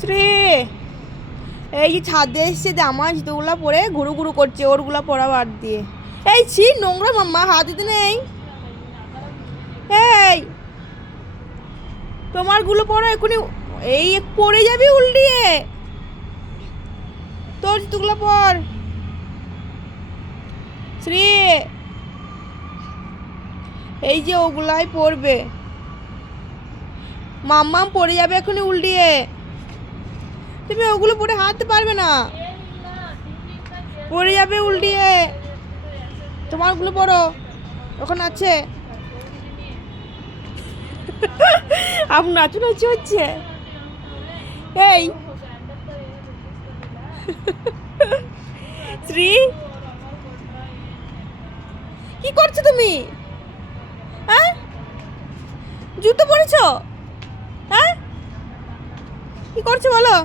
শ্রী, এই যে ছাদে এসছে জামা জুতোগুলো পরে ঘুরু ঘুরু করছে, ওরগুলো পরা বাদ দিয়ে। এই ছি, নোংরা মাম্মা, হাত দিতে নেই। এই তোমারগুলো পরো এক্ষুনি, এই পরে যাবি উল্টিয়ে। তোর জুতোগুলো পর শ্রী, এই যে ওগুলাই পরবে। মাম্মাম পরে যাবে এখনই উল্টিয়ে, তুমি ওগুলো পরে হাঁটতে পারবে না, পরে যাবে উল্টিয়ে। তোমারগুলো পরো, ওখানে আছে। আপনি নাচু হচ্ছে। এই শ্রী, কি করছো তুমি? হ্যাঁ, জুতো পরেছো? হ্যাঁ, কি করছো বলো?